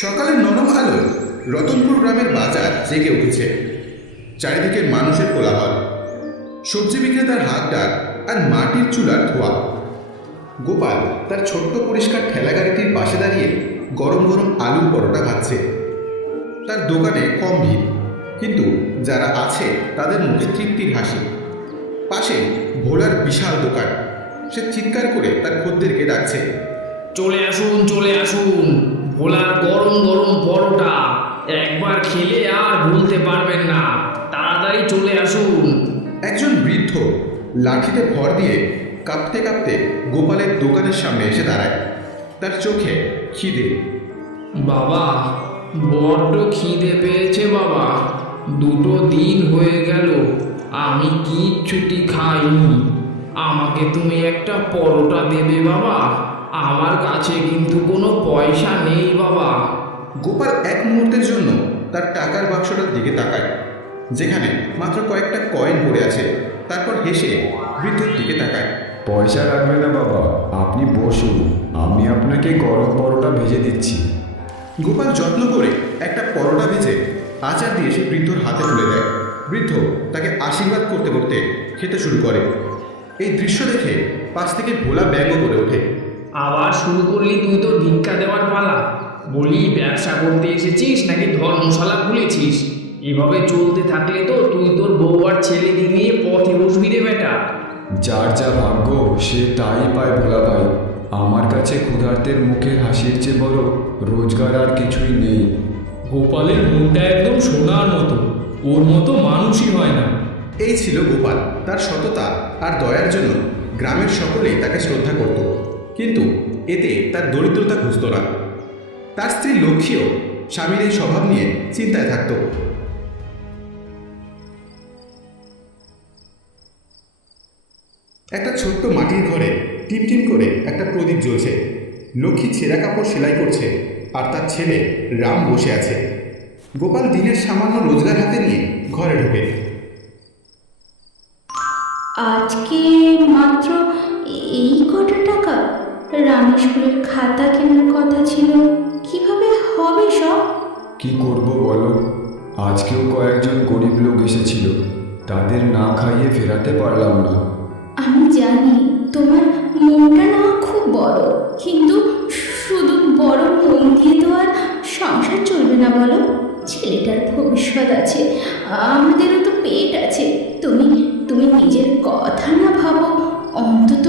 সকালের নরম আলোয় রতনপুর গ্রামের বাজার জেগে উঠেছে। চারিদিকে মানুষের কোলাহল, সবজি বিক্রেতার হাত ডাক আর মাটির চুলার ধোয়া। গোপাল তার ছোট্ট পরিষ্কার ঠেলাগাড়িটির পাশে দাঁড়িয়ে গরম গরম আলুর পরোটা ভাজছে। তার দোকানে কম ভিড়, কিন্তু যারা আছে তাদের মুখে তৃপ্তির হাসি। পাশে ভোলার বিশাল দোকান, সে চিৎকার করে তার খদ্দেরকে ডাকছে, চলে আসুন, চলে আসুন, ভোলার গরম গরম পরোটা একবার খেলে আর ভুলতে পারবেন না। তাড়াতাড়ি চলে আসুন। একজন বৃদ্ধ লাঠিতে ভর দিয়ে কাঁপতে কাঁপতে গোপালের দোকানের সামনে এসে দাঁড়ায়। তার চোখে খিদে। বাবা, বড্ড খিদে পেয়েছে বাবা। 2 দিন হয়ে গেল আমি কিচ্ছুটি খাইনি। আমাকে তুমি একটা পরোটা দেবে বাবা? আমার কাছে কিন্তু কোনো পয়সা নেই বাবা। গোপাল এক মুহূর্তের জন্য তার টাকার বাক্সটার দিকে তাকায়, যেখানে মাত্র কয়েকটা কয়েন পড়ে আছে। তারপর হেসে বৃদ্ধর দিকে তাকায়। পয়সা লাগবে না বাবা, আপনি বসুন, আমি আপনাকে গরম পরোটা ভেজে দিচ্ছি। গোপাল যত্ন করে একটা পরোটা ভেজে আচার দিয়ে সে বৃদ্ধর হাতে তুলে দেয়। বৃদ্ধ তাকে আশীর্বাদ করতে করতে খেতে শুরু করে। এই দৃশ্য দেখে পাশ থেকে ভোলা ব্যঙ্গ করে ওঠে। আবার শুরু করলি তুই তোর ভিক্ষা দেওয়ার পালা? বলি, ব্যবসা করতে এসেছিস নাকি ধর্মশালা খুলেছিস? এভাবে চলতে থাকলে তো তুই তোর বউ আর ছেলেকে নিয়ে পথে বসবি রে বেটা। যার যা ভাগ্য সে তাই পায় ভোলা ভাই। আমার কাছে ক্ষুধার্তের মুখের হাসির চেয়ে বড় রোজগার আর কিছুই নেই। গোপালের মনটা একদম সোনার মতো, ওর মতো মানুষই হয় না। এই ছিল গোপাল। তার সততা আর দয়ার জন্য গ্রামের সকলেই তাকে শ্রদ্ধা করত, কিন্তু এতে তার দরিদ্রতা ঘুচত না। তার স্ত্রী লক্ষ্মীও স্বামীর এই স্বভাব নিয়ে চিন্তায় থাকত। একটা ছোট্ট মাটির ঘরে টিমটিম করে একটা প্রদীপ জ্বলছে। লক্ষ্মী ছেঁড়া কাপড় সেলাই করছে, আর তার ছেলে রাম বসে আছে। গোপাল দিনের সামান্য রোজগার হাতে নিয়ে ঘরে ঢোকে। আজকে মাত্র এই কটা টাকা? রামেশ্বরের খাতা কেনার কথা ছিল, কিভাবে হবে সব? কি করব বলো, আজকেও কয়েকজন গরিব লোক এসেছিল, তাদের না খাইয়ে ফেরাতে পারলাম না। আমি জানি তোমার মনটা না খুব বড়, কিন্তু শুধু বড় মন দিয়ে তো আর সংসার চলবে না বলো। ছেলেটার ভবিষ্যৎ আছে, আমাদেরও তো পেট আছে। তুমি তুমি নিজের কথা না ভাবো, অন্তত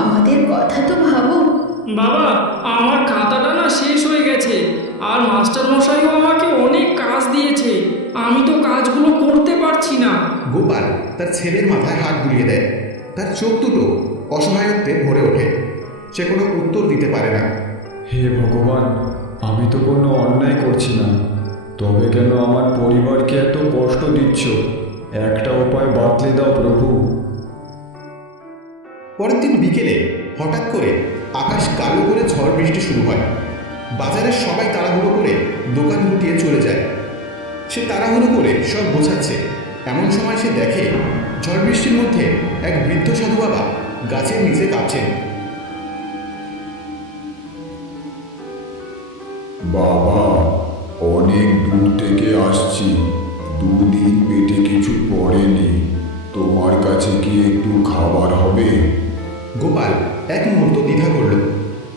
আমাদের কথা তো ভাবো। বাবা, আমার খাতাটা না শেষ হয়ে গেছে, আর মাস্টার মশাইও আমাকে অনেক কাজ দিয়েছে। আমি তো কাজগুলো করতে পারছি না। গোপাল তার ছেলের মাথায় হাত বুলিয়ে দেয়। তার চোখ দুটো অসহায়ত্বে ভরে ওঠে। সে কোনো উত্তর দিতে পারে না। হে ভগবান, আমি তো কোনো অন্যায় করছি না, তবে কেন আমার পরিবারকে এত কষ্ট দিচ্ছ? একটা উপায় বাতলে দাও প্রভু। পরের দিন বিকেলে হঠাৎ করে আকাশ কালো করে ঝড় বৃষ্টি শুরু হয়। বাজারের সবাই তাড়াহুড়ো করে দোকান গুটিয়ে চলে যায়। সে তাড়াহুড়ো করে সব গোছাচ্ছে। এমন সময় সে দেখে ঝড় বৃষ্টির মধ্যে এক বৃদ্ধ সাধু বাবা গাছের নিচে কাঁপছেন। বাবা, অনেক দূর থেকে আসছি, 2 দিন পেটে কিছু পড়েনি, তোমার কাছে কি একটু খাবার হবে? গোপাল এক মুহূর্ত দ্বিধা করল।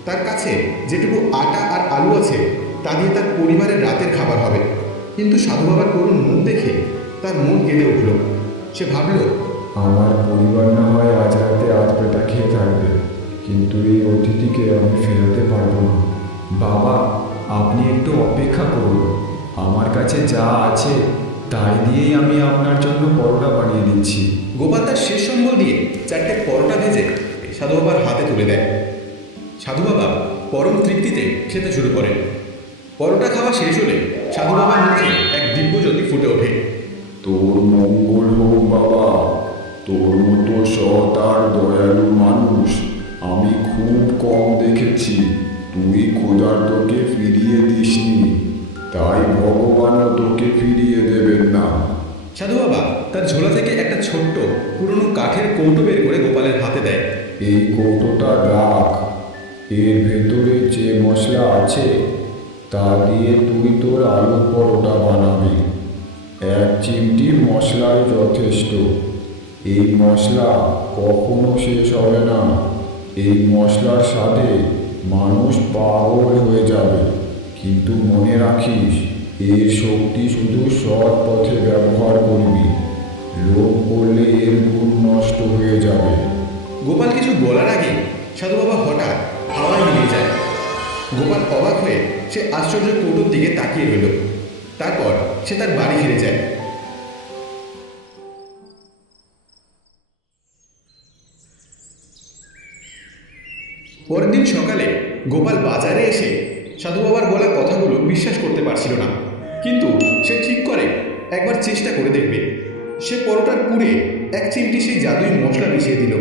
তার কাছে যেটুকু আটা আর আলু আছে তা দিয়ে তার পরিবারের রাতের খাবার হবে। কিন্তু সাধু বাবার করুণ মুখ দেখে তার মন কেঁদে উঠল। সে ভাবল, আমার পরিবার না হয় আজ রাতে আজ পেটা খেয়ে থাকবে, কিন্তু এই অতিথিকে আমি ফেরাতে পারবো না। বাবা, আপনি একটু অপেক্ষা করুন, আমার কাছে যা আছে তাই দিয়েই আমি আপনার জন্য পরোটা বানিয়ে দিচ্ছি। গোপাল তার শেষ সম্বল দিয়ে 4টে পরোটা ভেজে সাধু বাবার হাতে তুলে দেয়। সাধু বাবা পরম তৃপ্তিতে খেতে শুরু করেন। পরোটা খাওয়া শেষ হলে সাধু বাবার মুখে এক দিব্যজ্যোতি ফুটে ওঠে। তোর মঙ্গল হোক বাবা, তোর মতো সৎ আর দয়ালু মানুষ আমি খুব কম দেখেছি। তুই ক্ষুধার্তকে ফিরিয়ে দিসনি, তাই ভগবানও তোকে ফিরিয়ে দেবেন না। সাধু বাবা তার ঝোলা থেকে একটা ছোট্ট পুরনো কাঠের কৌটো বের করে গোপালের হাতে দেয়। এই কৌটোটা রাখ, এর ভেতরে যে মশলা আছে তা দিয়ে তুই তোর আলুর পরোটা বানাবি। 1 চিমটি মশলাই যথেষ্ট। এই মশলা কখনো শেষ হবে না। এই মশলার স্বাদে মানুষ পাগল হয়ে যাবে। কিন্তু মনে রাখিস, এর শক্তি শুধু সৎ পথে ব্যবহার করবি। লোভ করলে এর গুণ নষ্ট হয়ে যাবে। গোপাল কিছু বলার আগে সাধু বাবা হঠাৎ হাওয়ায় মিলিয়ে যায়। গোপাল অবাক হয়ে সে আশ্চর্য কৌটোর দিকে তাকিয়ে রইল। তারপর সে তার বাড়ি ফিরে যায়। পরের দিন সকালে গোপাল বাজারে এসে সাধু বাবার বলা কথাগুলো বিশ্বাস করতে পারছিল না, কিন্তু সে ঠিক করে একবার চেষ্টা করে দেখবে। সে পরোটার পুরে 1 চিমটি সেই জাদুই মশলা মিশিয়ে দিল।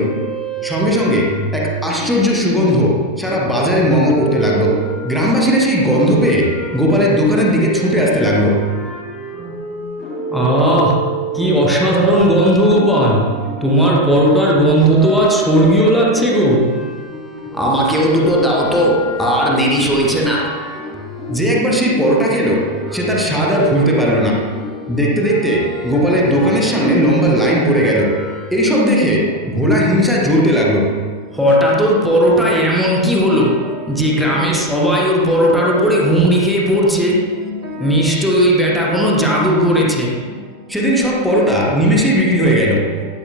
সঙ্গে সঙ্গে এক আশ্চর্য সুগন্ধ সারা বাজারে মমা করতে লাগলো। গ্রামবাসীরা সেই গন্ধ পেয়ে গোপালের দোকানের দিকে ছুটে আসতে লাগলো। আহ, কি অসাধারণ গন্ধ গোপাল! তোমার পরোটার গন্ধ তো আজ স্বর্গীয় লাগছে গো। আমাকেও দুটো দাও তো, আর দেরি সইছে না। যে একবার সেই পরোটা খেলো সে তার স্বাদ আর ভুলতে পারল না। দেখতে দেখতে গোপালের দোকানের সামনে লম্বা লাইন পড়ে গেল। এইসব দেখে ভোলা হিংসায় জ্বলতে লাগলো। হঠাৎ ওর পরোটা এমন কি হলো যে গ্রামের সবাই ওর পরোটার উপরে হুমড়ি খেয়ে পড়ছে? নিশ্চয়ই ওই বেটা কোনো জাদু করেছে। সেদিন সব পরোটা নিমেষেই বিক্রি হয়ে গেল।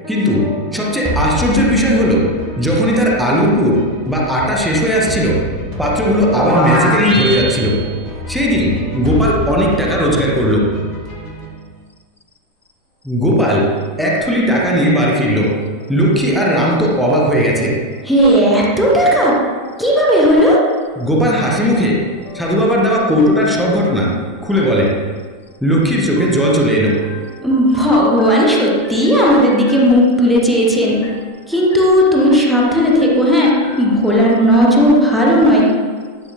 কিন্তু সবচেয়ে আশ্চর্যের বিষয় হলো, যখনই তার আলুর পুর বা আটা শেষ হয়ে আসছিল, পাত্রগুলো আবার ম্যাজিক্যালি ভরে যাচ্ছিল। সেই দিন গোপাল অনেক টাকা রোজগার করল। গোপাল 1 থলি টাকা নিয়ে বাড়ি ফিরল। লক্ষ্মী আর রাম তো অবাক হয়ে গেছে। হে, এত টাকা কিভাবে হলো? গোপাল হাসি মুখে সাধু বাবার দেওয়া কৌটোটার সব ঘটনা খুলে বলে। লক্ষ্মীর চোখে জল চলে এলো। ভগবান সত্যিই আমাদের দিকে মুখ তুলে চেয়েছেন, কিন্তু তুমি সাবধানে থেকো। হ্যাঁ, ভোলার নজর ভালো নয়।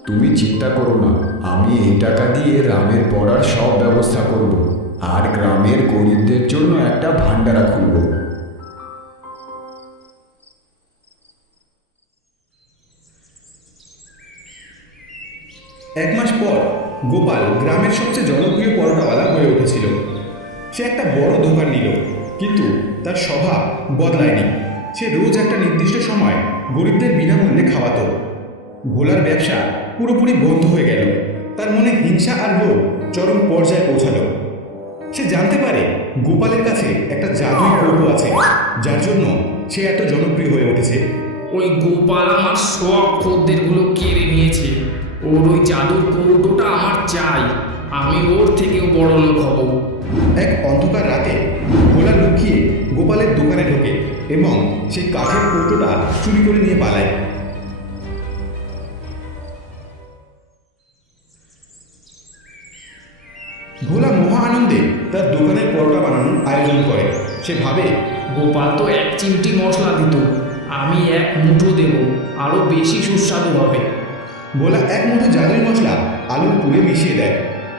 তুমি চিন্তা করো না, আমি এই টাকা দিয়ে রামের পড়ার সব ব্যবস্থা করব, আর গ্রামের গরিবদের জন্য একটা ভান্ডারা খুলব। এক মাস পর গোপাল গ্রামের সবচেয়ে জনপ্রিয় পরোটাওয়ালা হয়ে উঠেছিল। সে একটা বড় দোকান নিল, কিন্তু তার স্বভাব বদলায়নি। সে রোজ একটা নির্দিষ্ট সময় গরিবদের বিনামূল্যে খাওয়াতো। ভোলার ব্যবসা পুরোপুরি বন্ধ হয়ে গেল। তার মনে হিংসা আর লোভ চরম পর্যায়ে পৌঁছালো। সে জানতে পারে গোপালের কাছে একটা জাদুই কৌটো আছে, যার জন্য সে এত জনপ্রিয় হয়ে উঠেছে। ওই গোপাল আমার সব খদ্দেরগুলো কেড়ে নিয়েছে। ওর ওই জাদুর কৌটোটা আমার চাই। আমি ওর থেকেও বড় লোক হব। এক অন্ধকার রাতে ভোলা লুকিয়ে গোপালের দোকানে ঢোকে এবং সেই কাঠের কৌটোটা চুরি করে নিয়ে পালায়। ভোলা মহা আনন্দে তার দোকানের পরোটা বানানোর আয়োজন করে। সে ভাবে, গোপাল তো 1 চিমটি মশলা দিত, আমি 1 মুঠো দেব, আরো বেশি সুস্বাদু হবে। ভোলা 1 মুঠো জাদুই মশলা আলুর পুরে মিশিয়ে দেয়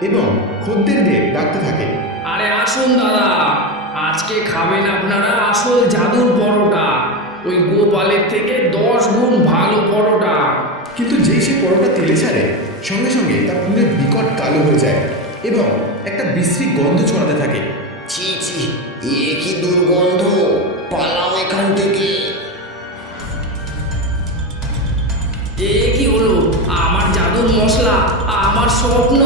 এবং খদ্দেরদের ডাকতে থাকে। আরে আসুন দাদা, আজকে খাবেন আপনারা আসল জাদুর পরোটা। ওই গোপালের থেকে 10 গুণ ভালো পরোটা। কিন্তু যেই সে পরোটা তেলে ছাড়ে, সঙ্গে সঙ্গে তা পুরে বিকট কালো হয়ে যায় এবং একটা বিশ্রী গন্ধ ছড়াতে থাকে। ছি ছি, এ কি দুর্গন্ধ! পালাও এখান থেকে। এ কি হলো? আমার জাদুর মশলা, আমার স্বপ্ন।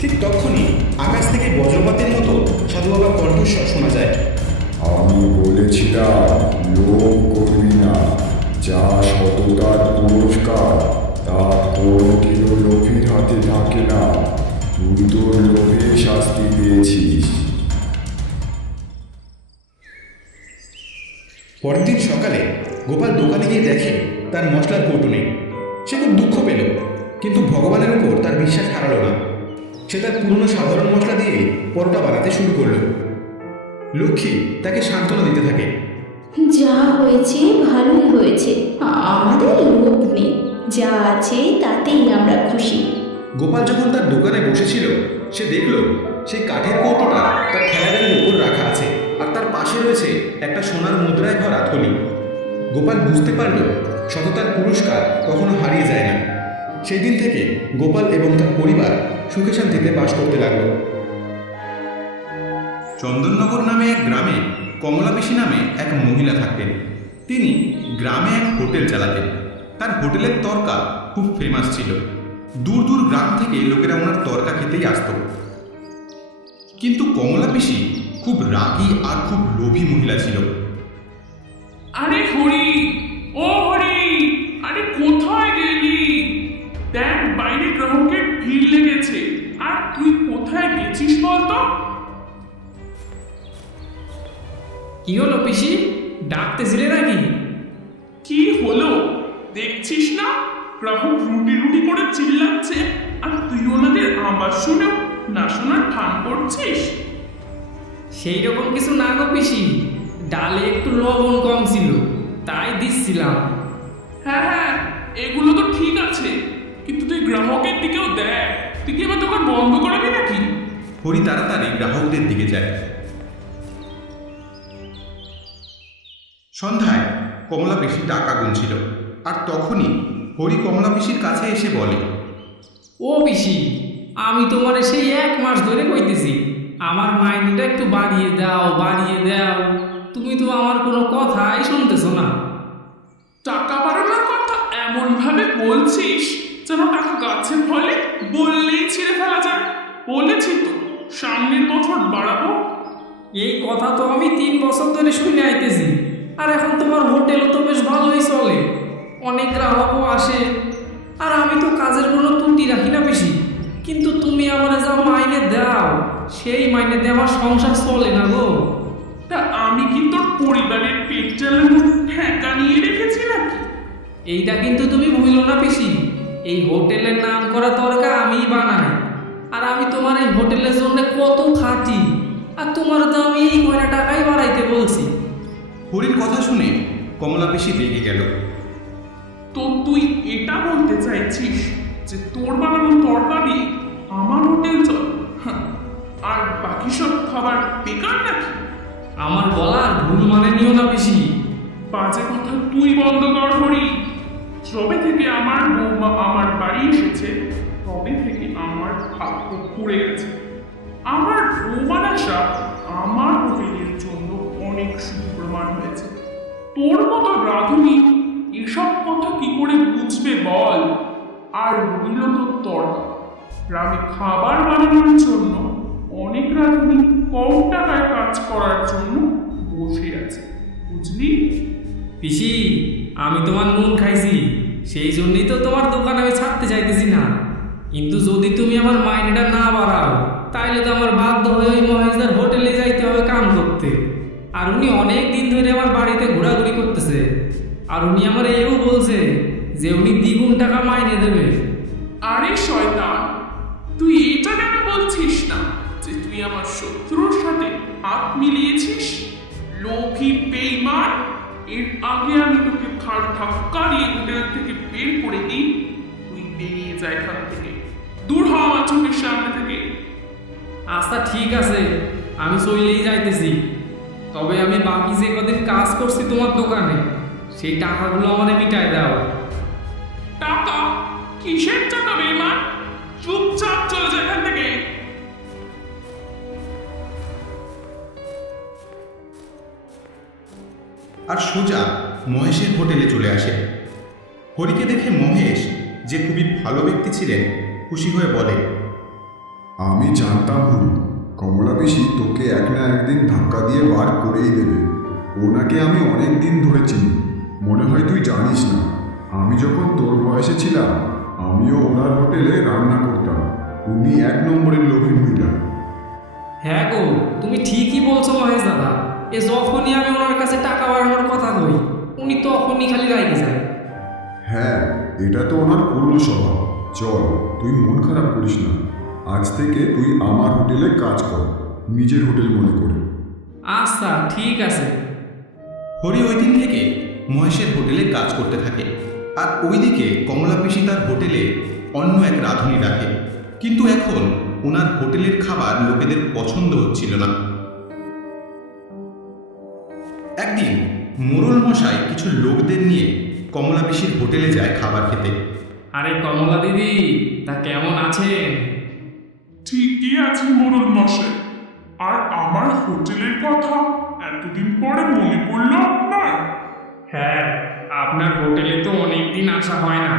ঠিক তখনই আকাশ থেকে বজ্রপাতের মতো সাধু বাবার কণ্ঠস্বর শোনা যায়। আমি বলেছিলাম লোভ করবি না, যা সততার পুরস্কার তা কোনোদিনও লোভীর হাতে থাকে না। তুই তোর লোভে শাস্তি পেয়েছিস। পরের দিন সকালে গোপাল দোকানে গিয়ে দেখে তার মশলার কৌটো নেই। সে খুব দুঃখ পেল, কিন্তু ভগবানের উপর তার বিশ্বাস হারালো না। সে তার পুরনো সাধারণ মশলা দিয়ে পরোটা বানাতে শুরু করলো। লক্ষ্মী তাকে সান্ত্বনা দিতে থাকে। যা হয়েছে ভালোই হয়েছে, আমাদের লোভ নেই, যা আছে তাতেই আমরা খুশি। গোপাল যখন তার দোকানে বসেছিল, সে দেখল সেই কাঠের কৌটোটা তার ঠেলাগাড়ির উপর রাখা আছে, আর তার পাশে রয়েছে একটা সোনার মুদ্রায় ভরা থলি। গোপাল বুঝতে পারল সততার পুরস্কার কখনো হারিয়ে যায় না। সেই দিন থেকে গোপাল এবং তার পরিবার সুখে শান্তিতে বাস করতে লাগলো। চন্দননগর নামে এক গ্রামে কমলা পিসি নামে এক মহিলা থাকতেন। তিনি গ্রামে এক হোটেল চালাতেন। তার হোটেলের তরকা খুব ফেমাস ছিল। দূর দূর গ্রাম থেকে লোকেরা ওনার তরকা খেতেই আসত। কিন্তু কমলা পিসি খুব রাগী আর খুব লোভী মহিলা ছিল। আরে হরি, ও হরি, আরে কোথায় গেলি? দেখ বাইরে গ্রাহকের ভিড় লেগেছে, আর তুই কোথায় গেছিস বলতো? কি হলো পিসি, ডাকতেছিলে নাকি? কি হলো দেখছিস না? গ্রাহক রুটি রুটি করে চিল্লাচ্ছে, আর তুই ওনাদের আওয়াজ শুনেও না শোনার ঠান করছিস। সেই রকম কিছু না গো পিসি, ডালে একটু লবণ কম ছিল তাই দিচ্ছিলাম। হ্যাঁ হ্যাঁ, এগুলো তো ঠিক আছে, কিন্তু তুই গ্রাহকের দিকেও দেখ। তুই কি এবার দোকান বন্ধ করাবি নাকি? হরি তাড়াতাড়ি গ্রাহকদের দিকে যায়। সন্ধ্যায় কমলা পিসি টাকা গুনছিল, আর তখনই হরি কমলা পিসির কাছে এসে বলে, ও পিসি, আমি তোমার সেই 1 মাস ধরে কইতেছি আমার মাইনেটা একটু বাড়িয়ে দাও, বাড়িয়ে দাও। তুমি তো আমার কোনো কথাই শুনতেছো না। টাকা বাড়ানোর কথা এমন ভাবে বলছিস যেন টাকা গাছে ফলে, বললেই ছিঁড়ে ফেলা যায়। বলেছি তো সামনের বছর বাড়াবো। এই কথা তো আমি 3 বছর ধরে শুনে আইতেছি, আর এখন তোমার হোটেলও তো বেশ ভালোই চলে, অনেক গ্রাহকও আসে, আর আমি তো কাজের কোনো ত্রুটি রাখি না বেশি। কিন্তু তুমি আমার যা মাইনে দাও সেই মাইনে দিয়ে আমার সংসার চলে না গো। তা আমি কি তোর পরিবারের পেট চালানোর ঠেকা নিয়ে রেখেছি নাকি? এইটা কিন্তু তুমি ভুলো না পিসি, এই হোটেলের নাম করা তরকা আমিই বানাই, আর আমি তোমার এই হোটেলের জন্য কত খাটি, আর তোমার তো আমি এই কয়টা টাকাই বাড়াইতে বলছি। হরির কথা শুনে কমলা পিসি রেগে গেল। তো তুই এটা বলতে চাইছিস যে তোর বানানো তরকারি আমার হোটেল চল, আর বাকি সব খাবার বেকার নাকি? আমার বলার ভুল মানে নিও না পিসি। বাজে কথা তুই বন্ধ কর হরি। যবে থেকে আমার বৌমা আমার বাড়ি এসেছে তবে থেকে আমার ভাগ্য পুড়ে গেছে। আমার বৌমার আশা আমার হোটেলের জন্য অনেক শুভ প্রমাণ হয়েছে। তোর মতো রাঁধুনি এসব কথা কি করে বুঝবে বল? আর রইল তোর তর্ক, গ্রামে খাবার বানানোর জন্য অনেক রাঁধুনি কম টাকায় কাজ করার জন্য বসে আছে, বুঝলি? পিসি, আমি তোমার নুন খাইছি, সেই জন্যই তো তোমার দোকান আমি ছাড়তে চাইতেছি না। কিন্তু যদি তুমি আমার মাইনেটা না বাড়াও তাইলে তো আমার বাধ্য হয়ে ওই মহেশদার হোটেলে যাইতে হবে কাম করতে। আর উনি অনেক দিন ধরে আমার বাড়িতে ঘোরাঘুরি করতেছে, আর উনি আমার এও বলছে যে উনি 2 গুণ টাকা মাইনে দেবে। আরে শয়তান, তুই এটা কেন বলছিস না যে তুই আমার শত্রুর সাথে হাত মিলিয়েছিস? লোভী বেঈমান, এর আগে আমি তোকে ঘাড় ধাক্কা দিয়ে হোটেল থেকে বের করে দিই। তুই বেরিয়ে যা এখান থেকে, দূর হ আমার চোখের সামনে থেকে। আচ্ছা ঠিক আছে, আমি চলেই যাইতেছি। তবে আমি বাকি যে কদিন কাজ করছি তোমার দোকানে সেই টাকাগুলো আমাদের মিটায় দাও। টাকা? কিসের টাকা বেঈমান? চুপচাপ চলে যা এখান থেকে। আর সোজা মহেশের হোটেলে চলে আসে। হরিকে দেখে মহেশ, যে খুবই ভালো ব্যক্তি ছিলেন, খুশি হয়ে বলে, আমি জানতাম হরি, কমলা পিসি তোকে এক না একদিন ধাক্কা দিয়ে বার করেই দেবে। ওনাকে আমি অনেক দিন ধরে চিনি, মনে হয় তুই জানিস না। আমি যখন তোর বয়সে ছিলাম আমিও ওনার হোটেলে রান্না করতাম। উনি 1 নম্বরের লোভী মহিলা। হ্যাঁ গো, তুমি ঠিকই বলছো মহেশ দাদা। যখনই আমি ওনার কাছে টাকা বাড়ানোর কথা কই উনি তখনই খালি রাগে যায়। হ্যাঁ, এটা তো ওনার পুরনো স্বভাব। চল, তুই মন খারাপ করিস না। আজ থেকে তুই আমার হোটেলে কাজ কর, নিজের হোটেল মনে করে। আচ্ছা ঠিক আছে। হরি ওই দিন থেকে মহেশের হোটেলে কাজ করতে থাকে। আর ওইদিকে কমলা পিসি তার হোটেলে অন্য এক রাঁধুনি রাখে। কিন্তু এখন ওনার হোটেলের খাবার লোকেদের পছন্দ হচ্ছিল না। একদিন মোড়ল মশাই কিছু লোকদের নিয়ে কমলা পিসির হোটেলে যায় খাবার খেতে। আরে কমলা দিদি, তা কেমন আছেন? ঠিকই আছে মোড়ল মশাই। আর আমার হোটেলের কথা এতদিন পরে মনে পড়লো আপনার? হ্যাঁ, আপনার হোটেলে তো অনেক দিন আসা হয় না,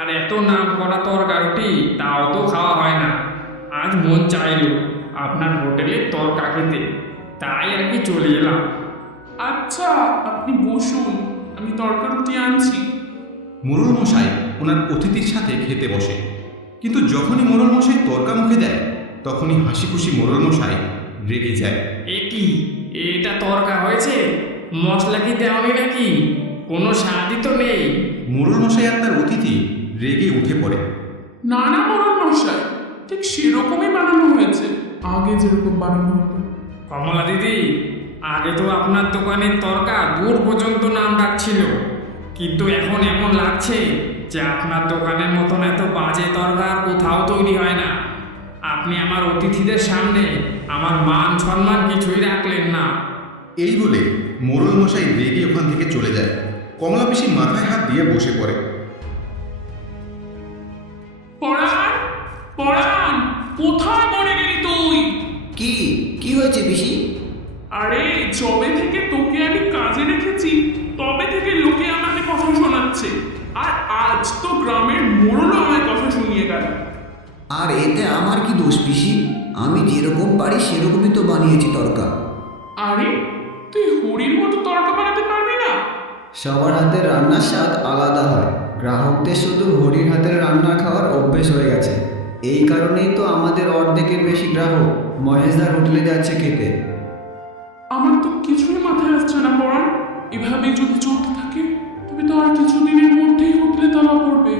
আর এত নাম করা তরকারি তাও তো খাওয়া হয় না। আজ মন চাইলো আপনার হোটেলে তরকা খেতে, তাই আর কি চলে এলাম। আচ্ছা, আপনি বসুন, আমি তরকারিটি আনছি। মোড়ল মশাই ওনার অতিথির সাথে খেতে বসে, কিন্তু যখনই মোড়ল মশাই তর্কা মুখে দেয় তখনই হাসি খুশি মোড়ল মশাই রেগে যায়। এ কি, এটা তরকা হয়েছে? মশলা কি দেওয়ানি নাকি? কোনো স্বাদই তো নেই। মোড়ল মশাই আর তার অতিথি রেগে উঠে পড়ে। না না মোড়ল মশাই, ঠিক সেরকমই বানানো হয়েছে, আগে যেরকম বানানো হতো। কমলা দিদি, আগে তো আপনার দোকানের তরকা দূর পর্যন্ত নাম ডাকছিল, কিন্তু এখন এমন লাগছে যে আপনার দোকানের মতন এত বাজে তরকা আর কোথাও তৈরি হয় না। আপনি আমার অতিথিদের সামনে আমার মান সম্মান কিছুই রাখলেন না। এই বলে মোড়ল মশাই রেগে ওখান থেকে চলে যায়। কমলা পিসি মাথায় হাত দিয়ে বসে পড়ে। পরাণ, পরাণ, কোথায় মরে গেলি তুই? কি হয়েছে পিসি? আরে যবে থেকে তোকে আমি কাজে রেখেছি তবে থেকে লোকে আমাকে কথা শোনাচ্ছে, আর আজ তো গ্রামের মোড়লও আমায় কথা শুনিয়ে গেল। আর এতে আমার কি দোষ পিসি? আমি যেরকম পারি সেরকমই তো বানিয়েছি তরকা। আরে তুই হরির মতো তরকা বানাতে পারবি না? সবার হাতের রান্নার স্বাদ আলাদা হয়। গ্রাহকদের শুধু হরির হাতের রান্না খাওয়ার অভ্যেস হয়ে গেছে। এই কারণেই তো আমাদের অর্ধেকের বেশি গ্রাহক মহেশদার হোটেলে যাচ্ছে খেতে। আমার তো কিছুই মাথায় আসছে না পরাণ। এভাবেই যদি চলতে থাকে তবে তো আর কিছুদিনের মধ্যেই হোটেলে তালা পড়বে।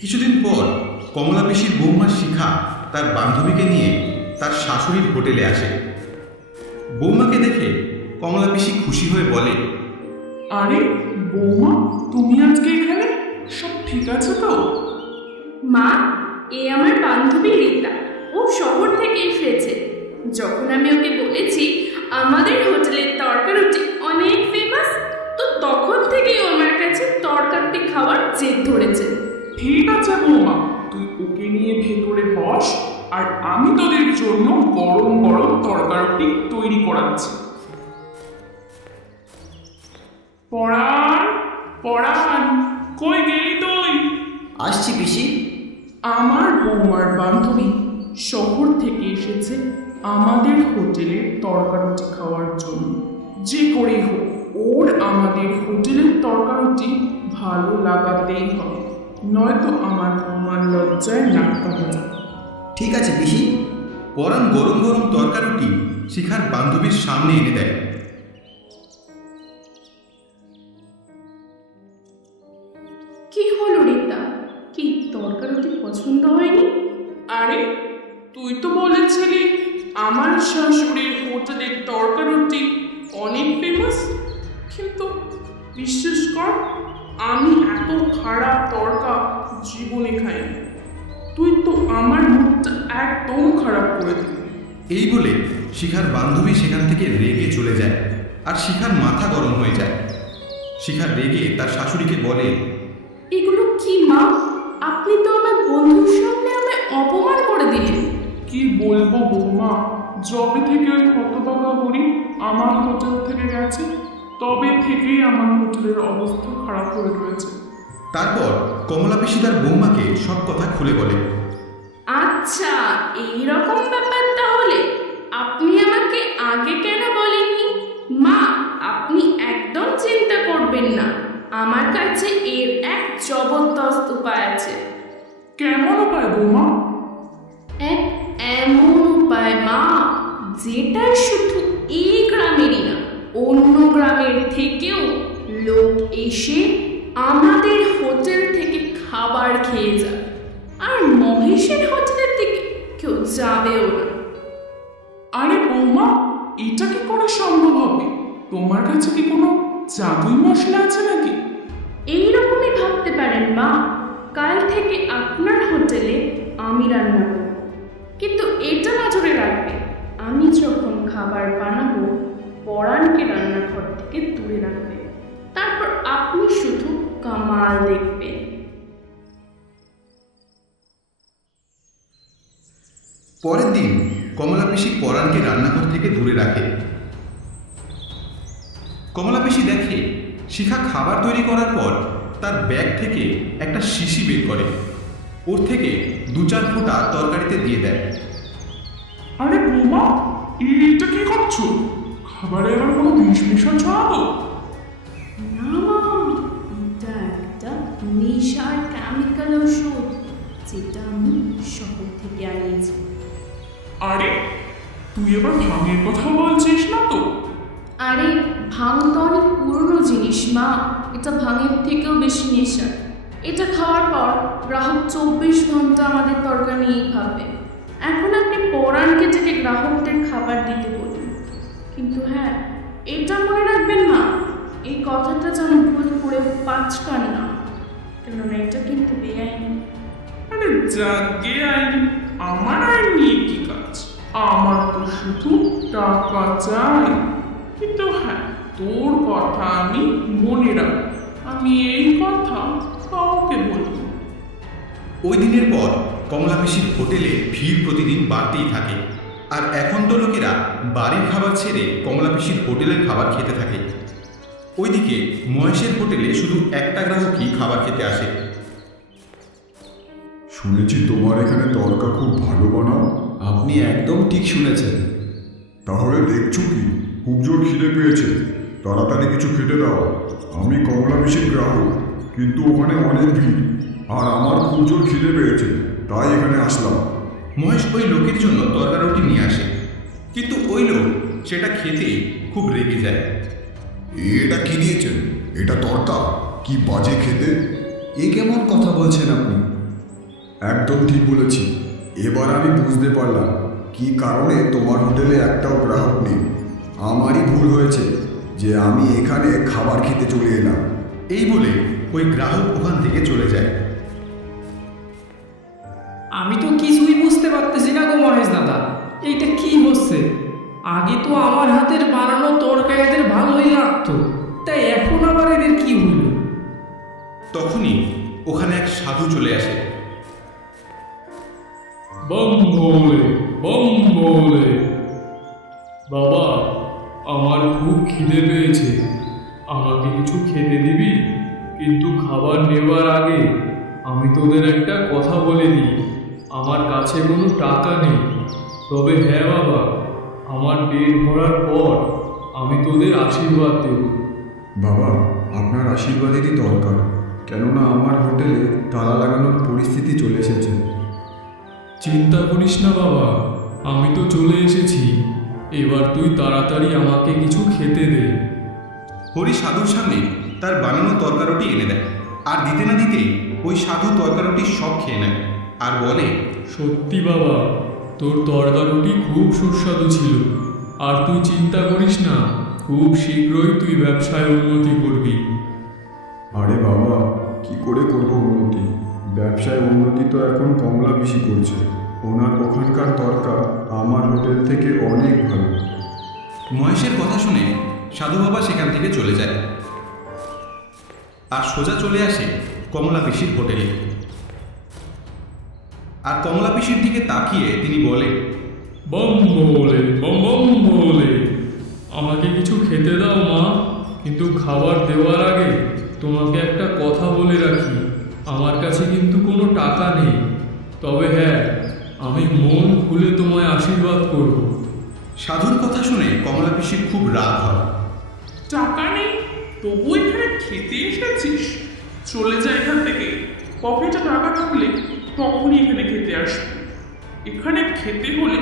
কিছুদিন পর কমলা পিসির বৌমা শিখা তার বান্ধবীকে নিয়ে তার শাশুড়ির হোটেলে আসে। বৌমাকে দেখে কমলা পিসি খুশি হয়ে বলে, আরে বৌমা, তুমি আজকে এখানে? সব ঠিক আছে তো? মা, এ আমার বান্ধবী রীতা, ও শহর থেকে এসেছে। যখন আমি ওকে বলেছি আমাদের হোটেলের তরকারুটি অনেক ফেমাস, তো তখন থেকেই ও আমার কাছে তরকারি খাওয়ার জেদ ধরেছে। ঠিক আছে বৌমা, তুই ওকে নিয়ে ভেতরে বস, আর আমি তোদের জন্য গরম গরম তরকারি তৈরি করাচ্ছি। পরাণ, পরাণ, কই গেলি তুই? আসছি পিসি। আমার বৌমার বান্ধবী শহর থেকে এসেছে আমাদের হোটেলের তরকারুটি খাওয়ার জন্য। যে করেই হোক ওর আমাদের হোটেলের তরকারুটি ভালো লাগাতেই হবে, নয়তো আমার বৌমার লজ্জায় নাক কাটা যাবে। ঠিক আছে পিসি। পরাণ গরম গরম তরকারুটি শিখার বান্ধবীর সামনে এনে দেয়। কি হলো রীতা, কি তরকারুটি পছন্দ হয়নি? আরে তুই তো বলেছিলি আমার শাশুড়ির হোটেলের তরকারুটি অনেক ফেমাস, কিন্তু বিশ্বাস কর আমি এত খারাপ তরকা জীবনে খাইনি। তুই তো আমার মুখটা একদম খারাপ করে দিলি। এই বলে শিখার বান্ধবী সেখান থেকে রেগে চলে যায়, আর শিখার মাথা গরম হয়ে যায়। শিখা রেগে তার শাশুড়িকে বলে, এগুলো কি মা? আপনি তো আমার বন্ধুর সামনে আমায় অপমান করে দিলেন। কি বলবো বৌমা, যবে থেকে ওই হতভাগা বুড়ি আমার হোটেল থেকে গেছে তবে থেকেই আমার হোটেলের অবস্থা খারাপ হয়ে রয়েছে। তারপর কমলা পিসি তার বৌমাকে সব কথা খুলে বলে। আচ্ছা, এই রকম ব্যাপার তাহলে। আপনি আমাকে আগে কেন বলেননি? মা, আপনি একদম চিন্তা করবেন না, আমার কাছে এর এক জবরদস্ত উপায় আছে। কেমন উপায় বৌমা? এক এমন উপায় মা, যেটা শুধু এই গ্রামেরই না, অন্য গ্রামের থেকেও লোক এসে আমাদের হোটেল থেকে খাবার খেয়ে যায়, আর মহেশের হোটেলের থেকে কেউ যাবেও না। আরে বৌমা, এটা কি করে সম্ভব হবে? তোমার কাছে কি কোনো জাদুই মশলা আছে নাকি? এইরকমই ভাবতে পারেন মা। কাল থেকে আপনার হোটেলে আমি রান্না করব, কিন্তু এটা নজরে রাখবে, আমি যখন খাবার বানাবো পরাণকে রান্নাঘর থেকে দূরে রাখবে। তারপর আপনি শুধু কামাল দেখবেন। পরের দিন কমলা পিসি পরাণকে রান্নাঘর থেকে দূরে রাখে। কমলা পিসি দেখে শিখা খাবার তৈরি করার পর তার ব্যাগ থেকে একটা শিশি বের করে, ওর থেকে 2-4 ফোঁটা তরকারিতে দিয়ে দেয়। আরে বৌমা, এটা কি করছো? খাবারে এবার কোনো বিষ মিশাচ্ছ না তো? না মা, এটা একটা নেশার কেমিক্যাল ওষুধ, যেটা আমি শহর থেকে আনিয়েছি। আরে তুই এবার ভাঙের কথা বলছিস না তো? আরে ভাঙ তো অনেক পুরনো জিনিস মা, এটা ভাঙের থেকেও বেশি নেশা। এটা খাওয়ার পর গ্রাহক 24 ঘন্টা আমাদের তরকারি নিয়েই খাবে। এখন আপনি পরাণকে থেকে গ্রাহকদের খাবার দিতে বলুন, কিন্তু হ্যাঁ এটা মনে রাখবেন মা, এই কথাটা যেন ভুল করে পাঁচকান না, কেননা এটা কিন্তু বেআইনি। আরে যাকে আইন, আমার আইন নিয়ে কি কাজ? আমার তো শুধু টাকা চাই। কিন্তু হ্যাঁ, তোর কথা আমি মনে রাখ, আমি এই কথা কাউকে বলবো না। ওই দিনের পর কমলা পিসির হোটেলে ভিড় প্রতিদিন বাড়তেই থাকে, আর এখন তো লোকেরা বাড়ির খাবার ছেড়ে কমলা পিসির হোটেলের খাবার খেতে থাকে। ওইদিকে মহেশের হোটেলে শুধু একটা গ্রাহকই খাবার খেতে আসে। শুনেছি তোমার এখানে তরকা খুব ভালো বানাও। আপনি একদম ঠিক শুনেছেন। তাহলে দেখছো কি, খুব জোর খিদে পেয়েছে, তাড়াতাড়ি কিছু খেতে দাও। আমি কমলা পিসির গ্রাহক, কিন্তু ওখানে অনেক ভিড়, আর আমার খুব জোর খিদে পেয়েছে, তাই এখানে আসলাম। মহেশ ওই লোকের জন্য তরকা রুটি নিয়ে আসে, কিন্তু ওই লোক সেটা খেতেই খুব রেগে যায়। এটা কি দিয়েছেন? এটা তরকা? কি বাজে খেতে! এ কেমন কথা বলছেন আপনি? একদম ঠিক বলেছি। এবার আমি বুঝতে পারলাম কি কারণে তোমার হোটেলে একটাও গ্রাহক নেই। আমারই ভুল হয়েছে যে আমি এখানে খাবার খেতে চলে এলাম। এই বলে ওই গ্রাহক ওখান থেকে চলে যায়। আমি তো কিছুই বুঝতে পারতেছি না গো মহেশ দাদা, এইটা কি হচ্ছে? আগে তো আমার হাতের বানানো তরকারি এদের ভালোই লাগতো, তাই এখন আবার এদের কি হইল? তখনই ওখানে এক সাধু চলে আসে। বম ভোলে, বম ভোলে। বাবা, আমার খুব খিদে পেয়েছে, আমাকে কিছু খেতে দিবি? কিন্তু খাবার নেবার আগে আমি তোদের একটা কথা বলে দিই, আমার কাছে কোনো টাকা নেই। তবে হ্যাঁ বাবা, আমার পেট ভরার পর আমি তোদের আশীর্বাদ দেব। বাবা, আপনার আশীর্বাদেরই দরকার, কেননা আমার হোটেলে তালা লাগানোর পরিস্থিতি চলে এসেছে। চিন্তা করিস না বাবা, আমি তো চলে এসেছি। এবার তুই তাড়াতাড়ি আমাকে কিছু খেতে দে। হরি সাধুর সামনে তার বানানো তরকা রুটি এনে দেয়, আর দিতে না দিতেই ওই সাধু তরকা রুটি সব খেয়ে নেয় আর বলে, সত্যি বাবা, তোর তরকারুটি খুব সুস্বাদু ছিল। আর তুই চিন্তা করিস না, খুব শীঘ্রই তুই ব্যবসায় উন্নতি করবি। আরে বাবা, কি করে করব উন্নতি? ব্যবসায় উন্নতি তো এখন কমলা পিসি করছে। ওনার ওখানকার তরকা আমার হোটেল থেকে অনেক ভালো। মহেশের কথা শুনে সাধু বাবা সেখান থেকে চলে যায় আর সোজা চলে আসে কমলা পিসির হোটেলে। আর কমলা পিসির দিকে তাকিয়ে তিনি বলে, বম ভোলে, বম বম ভোলে। আমাকে কিছু খেতে দাও মা, কিন্তু খাবার দেওয়ার আগে তোমাকে একটা কথা বলে রাখি, আমার কাছে কিন্তু কোনো টাকা নেই। তবে হ্যাঁ, আমি মন খুলে তোমায় আশীর্বাদ করব। সাধুর কথা শুনে কমলা পিসির খুব রাগ হয়। টাকা নেই, তবু এখানে খেতে এসেছিস? চলে যা এখান থেকে। পকেটে টাকা থাকলে তখনই এখানে খেতে আসবি। এখানে খেতে হলে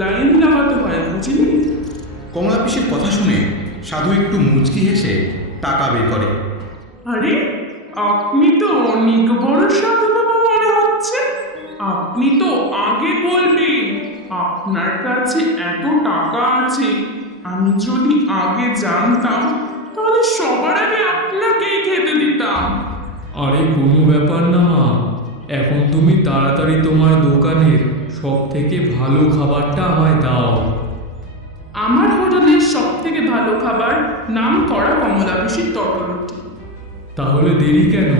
লাইন লাগাতে হয়, বুঝলি? কমলা পিসির কথা শুনে সাধু একটু মুচকি হেসে টাকা বের করে। আরে আপনি তো অনেক বড় সাধু বাবা মনে হচ্ছে। আপনি তো আগে বলবেন আপনার কাছে এত টাকা আছে। আমি যদি আগে জানতাম তাহলে সবার আগে আপনাকেই খেতে দিতাম। আরে কোনো ব্যাপার না মা, এখন তুমি তাড়াতাড়ি তোমার দোকানের সব থেকে ভালো খাবারটা আমায় দাও। আমার হোটেলের সব থেকে ভালো খাবার নাম করা কমলা পিসির তরকারি। তাহলে দেরি কেন?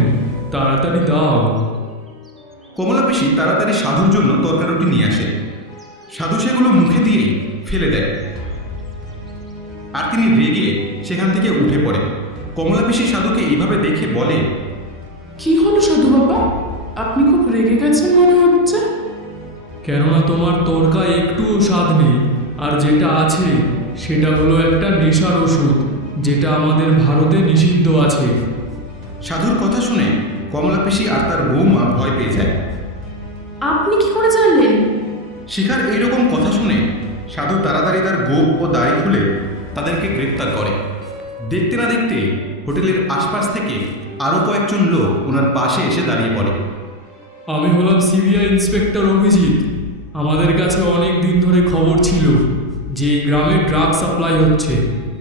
তাড়াতাড়ি দাও। কমলা পিসি তাড়াতাড়ি সাধুর জন্য তরকারুটি নিয়ে আসে। সাধু সেগুলো মুখে দিয়েই ফেলে দেয়, আর তিনি রেগে সেখান থেকে উঠে পড়ে। কমলা পিসি সাধুকে এইভাবে দেখে বলে, কি হলো সাধু বাবা, আপনি খুব রেগে গেছেন মনে হচ্ছে। কেননা তোমার তরকায় একটুও স্বাদ নেই, আর যেটা আছে সেটা হলো একটা নেশার ওষুধ, যেটা আমাদের ভারতে নিষিদ্ধ আছে। সাধুর কথা শুনে কমলা পিসি আর তার বৌমা ভয় পেয়ে যায়। আপনি কি করে জানলেন? শিখার এইরকম কথা শুনে সাধু তাড়াতাড়ি তার গোপ ও দাড়ি খুলে তাদেরকে গ্রেপ্তার করে। দেখতে না দেখতে হোটেলের আশপাশ থেকে আরও কয়েকজন লোক ওনার পাশে এসে দাঁড়িয়ে পড়ে। আমি হলাম সিবিআই ইন্সপেক্টর অভিজিৎ। আমাদের কাছে অনেক দিন ধরে খবর ছিল যে এই গ্রামে ড্রাগ সাপ্লাই হচ্ছে,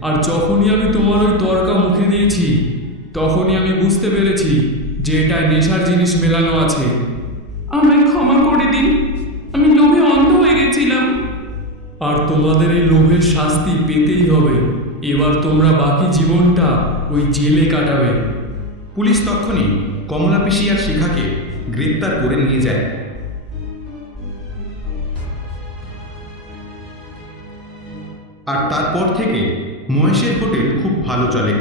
আর যখনই আমি তোমার ওই তরকা মুখে দিয়েছি তখনই আমি বুঝতে পেরেছি যে এটা নেশার জিনিস মেলানো আছে। আমায় ক্ষমা করে দিন, আমি লোভে অন্ধ হয়ে গেছিলাম। আর তোমাদের এই লোভের শাস্তি পেতেই হবে। এবার তোমরা বাকি জীবনটা ওই জেলে কাটাবে। পুলিশ তক্ষুনি কমলা পিসি আর শিখাকে গ্রেপ্তার করে নিয়ে যায়। আর তারপর থেকে মহেশের হোটেল খুব ভালো চলে।